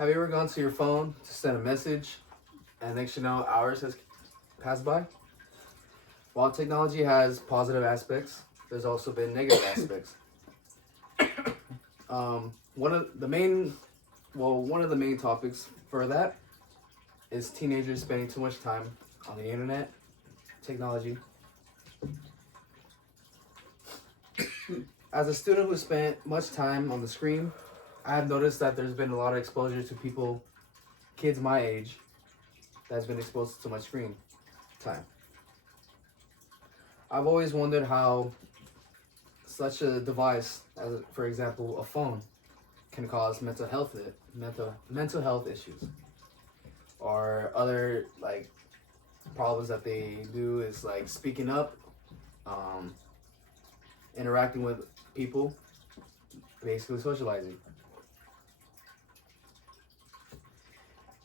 Have you ever gone to your phone to send a message and next you know hours has passed by? While technology has positive aspects, there's also been negative aspects. One of the main, one of the main topics for that is teenagers spending too much time on the internet, technology. As a student who spent much time on the screen, I have noticed that there's been a lot of exposure to people, kids my age, that's been exposed to too much screen time. I've always wondered how such a device, as for example a phone, can cause mental health issues, or other like problems that they do is like speaking up, um, interacting with people, basically socializing.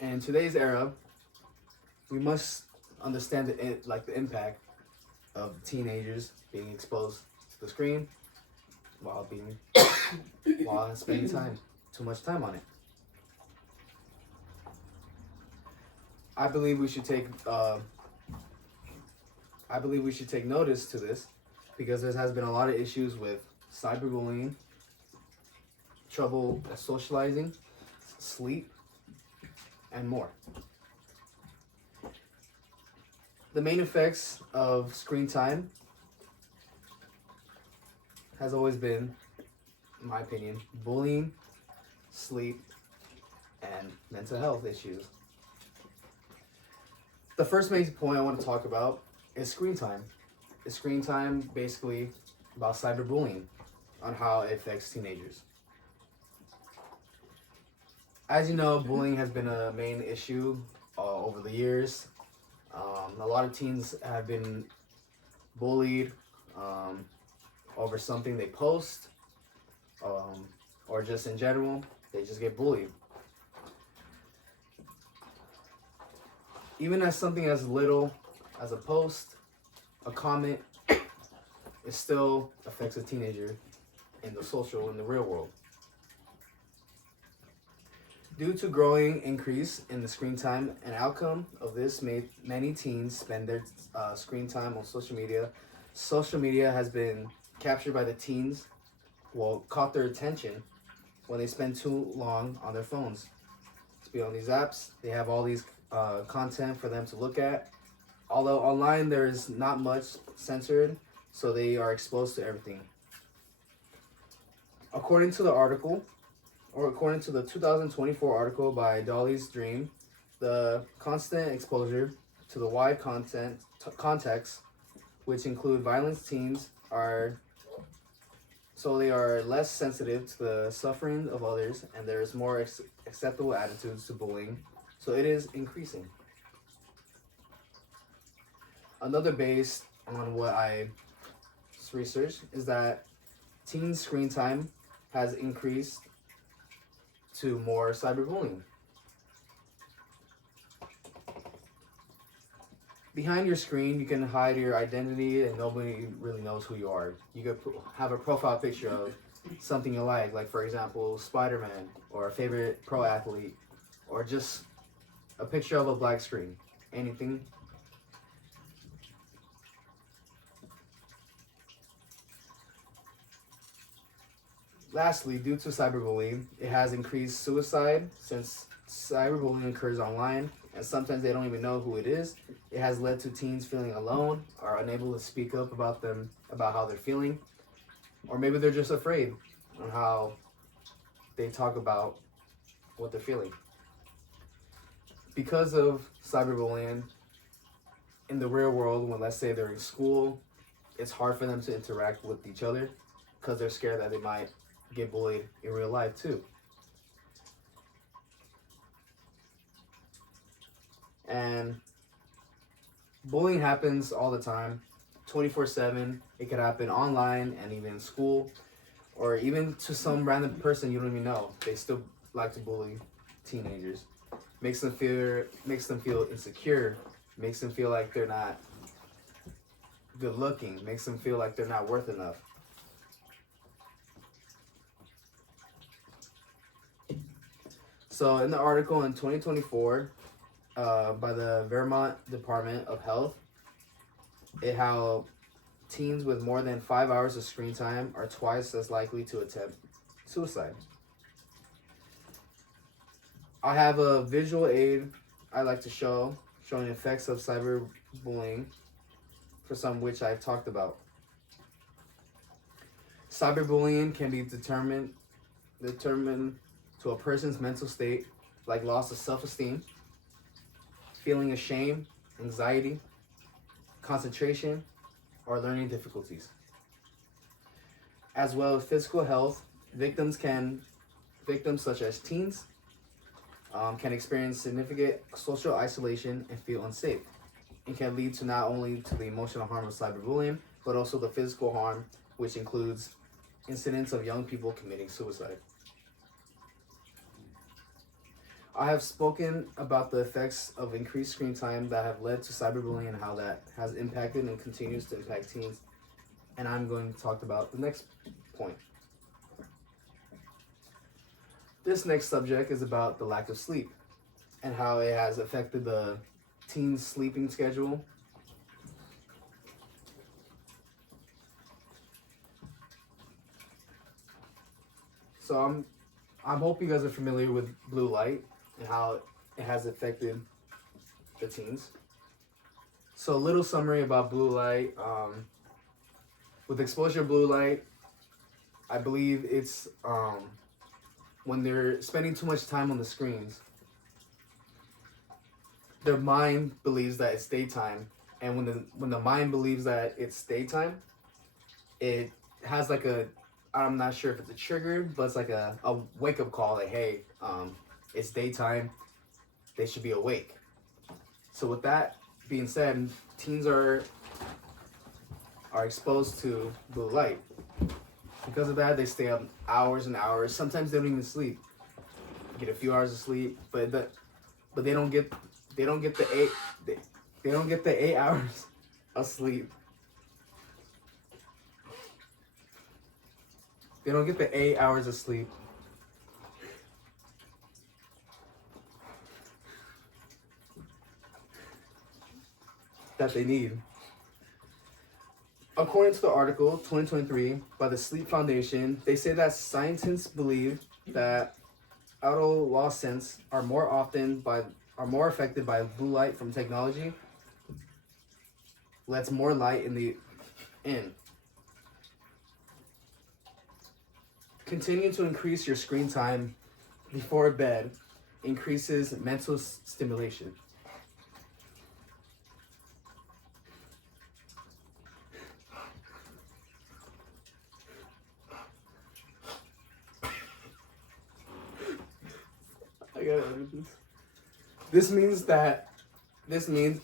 And in today's era, we must understand the impact of teenagers being exposed to the screen while being while spending too much time on it. I believe we should take I believe we should take notice to this because there has been a lot of issues with cyberbullying, trouble socializing, sleep, and more. The main effects of screen time has always been, in my opinion, bullying, sleep, and mental health issues. The first main point I want to talk about is screen time. Is screen time basically about cyberbullying on how it affects teenagers? As you know, bullying has been a main issue over the years. A lot of teens have been bullied um, over something they post, or just in general, they just get bullied. Even as something as little as a post, a comment, it still affects a teenager in the real world. Due to growing increase in the screen time, an outcome of this made many teens spend their screen time on social media. Social media has been captured by the teens, caught their attention when they spend too long on their phones. To be on these apps, they have all these content for them to look at. Although online there is not much censored, so they are exposed to everything. According to the article, or according to the 2024 article by Dolly's Dream, the constant exposure to the wide context, which include violence teens, they are less sensitive to the suffering of others, and there is more acceptable attitudes to bullying, so it is increasing. Another based on what I researched is that teen screen time has increased to more cyberbullying. Behind your screen, you can hide your identity and nobody really knows who you are. You could have a profile picture of something you like for example, Spider-Man, or a favorite pro athlete, or just a picture of a black screen. Anything. Lastly, due to cyberbullying, it has increased suicide since cyberbullying occurs online and sometimes they don't even know who it is. It has led to teens feeling alone or unable to speak up about how they're feeling, or maybe they're just afraid on how they talk about what they're feeling. Because of cyberbullying in the real world, when let's say they're in school, it's hard for them to interact with each other because they're scared that they might get bullied in real life too. And bullying happens all the time, 24/7. It could happen online and even in school, or even to some random person you don't even know. They still like to bully teenagers. Makes them feel insecure, makes them feel like they're not good looking, makes them feel like they're not worth enough. So in the article in 2024 by the Vermont Department of Health, it how teens with more than 5 hours of screen time are twice as likely to attempt suicide. I have a visual aid I like to show, showing effects of cyberbullying, for some which I've talked about. Cyberbullying can be determined to a person's mental state, like loss of self-esteem, feeling ashamed, anxiety, concentration, or learning difficulties. As well as physical health, victims such as teens can experience significant social isolation and feel unsafe. It can lead to not only to the emotional harm of cyberbullying, but also the physical harm, which includes incidents of young people committing suicide. I have spoken about the effects of increased screen time that have led to cyberbullying and how that has impacted and continues to impact teens. And I'm going to talk about the next point. This next subject is about the lack of sleep and how it has affected the teens' sleeping schedule. So I'm hoping you guys are familiar with blue light and how it has affected the teens. So a little summary about blue light. With exposure to blue light, I believe it's when they're spending too much time on the screens, their mind believes that it's daytime, and when the mind believes that it's daytime, it has like a, I'm not sure if it's a trigger, but it's like a wake up call, like, hey, it's daytime, they should be awake. So with that being said, teens are exposed to blue light. Because of that, they stay up hours and hours. Sometimes they don't even sleep. Get a few hours of sleep, but they don't get the 8 hours of sleep. They don't get the 8 hours of sleep that they need. According to the article 2023 by the Sleep Foundation, they say that scientists believe that adolescents are more affected by blue light from technology. Lets more light in. Continue to increase your screen time before bed increases mental stimulation. I gotta edit this. This means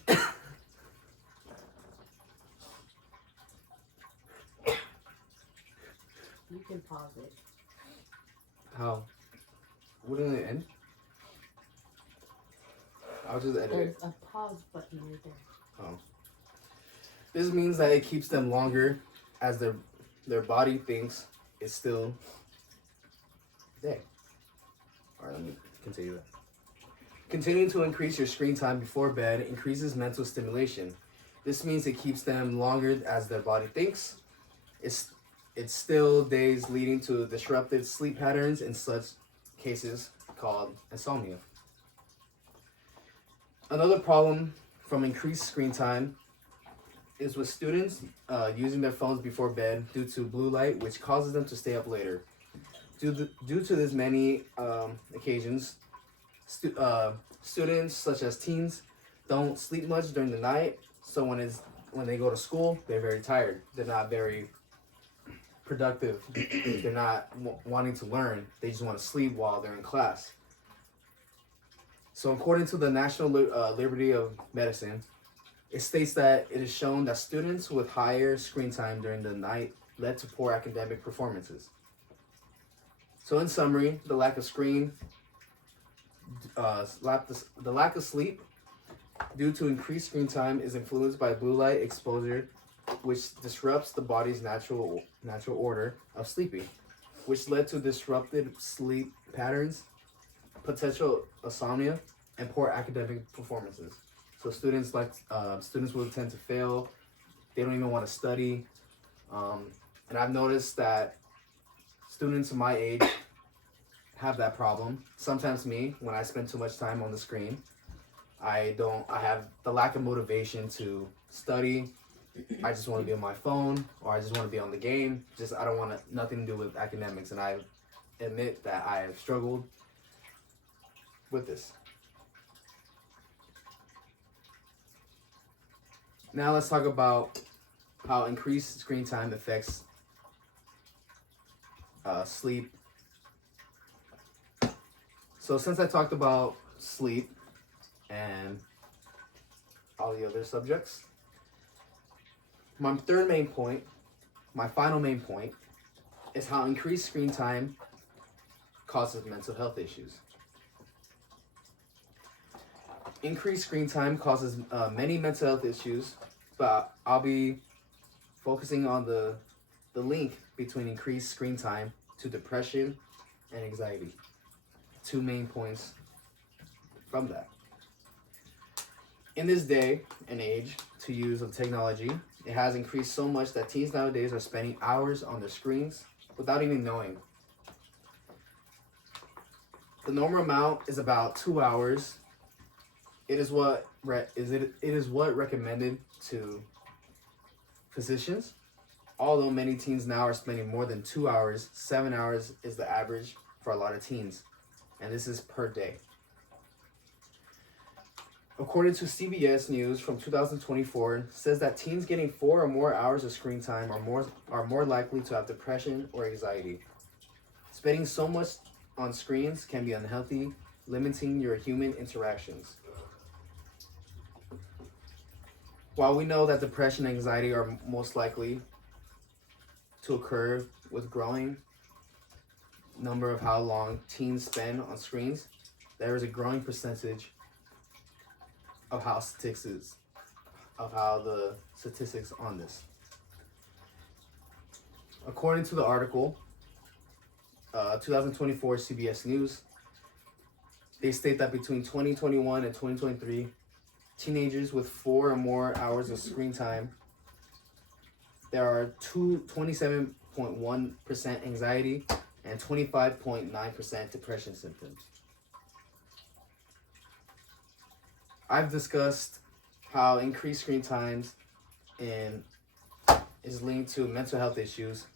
You can pause it. how? Wouldn't it end? I'll just edit it. There's a pause button right there. Oh. This means that it keeps them longer as their body thinks it's still day. Alright, let me continue that. Continuing to increase your screen time before bed increases mental stimulation. This means it keeps them longer as their body thinks. It's still days, leading to disrupted sleep patterns in such cases called insomnia. Another problem from increased screen time is with students using their phones before bed due to blue light, which causes them to stay up later. Due to this many occasions, students such as teens don't sleep much during the night, so when they go to school, they're very tired. They're not very productive. They're not wanting to learn. They just want to sleep while they're in class. So according to the National Liberty of Medicine, it states that it is shown that students with higher screen time during the night led to poor academic performances. So in summary, the lack of sleep due to increased screen time is influenced by blue light exposure, which disrupts the body's natural order of sleeping, which led to disrupted sleep patterns potential insomnia, and poor academic performances. So students will tend to fail. They don't even want to study. And I've noticed that students my age have that problem. Sometimes me, when I spend too much time on the screen, I have the lack of motivation to study. I just want to be on my phone, or I just want to be on the game. I don't want nothing to do with academics, and I admit that I have struggled with this. Now let's talk about how increased screen time affects sleep. So since I talked about sleep and all the other subjects, my final main point, is how increased screen time causes mental health issues. Increased screen time causes many mental health issues, but I'll be focusing on the link between increased screen time to depression and anxiety. Two main points from that. In this day and age to use of technology, it has increased so much that teens nowadays are spending hours on their screens without even knowing. The normal amount is about 2 hours. It is what recommended to physicians. Although many teens now are spending more than 2 hours, 7 hours is the average for a lot of teens, and this is per day. According to CBS News from 2024, says that teens getting 4 or more hours of screen time are more likely to have depression or anxiety. Spending so much on screens can be unhealthy, limiting your human interactions. While we know that depression and anxiety are most likely to occur with growing number of how long teens spend on screens, there is a growing percentage of the statistics on this. According to the article, 2024 CBS News, they state that between 2021 and 2023, teenagers with 4 or more hours of screen time, there are 27.1% anxiety and 25.9% depression symptoms. I've discussed how increased screen times is linked to mental health issues,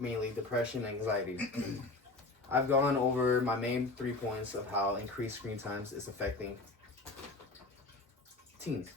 mainly depression and anxiety. I've gone over my main 3 points of how increased screen times is affecting teens.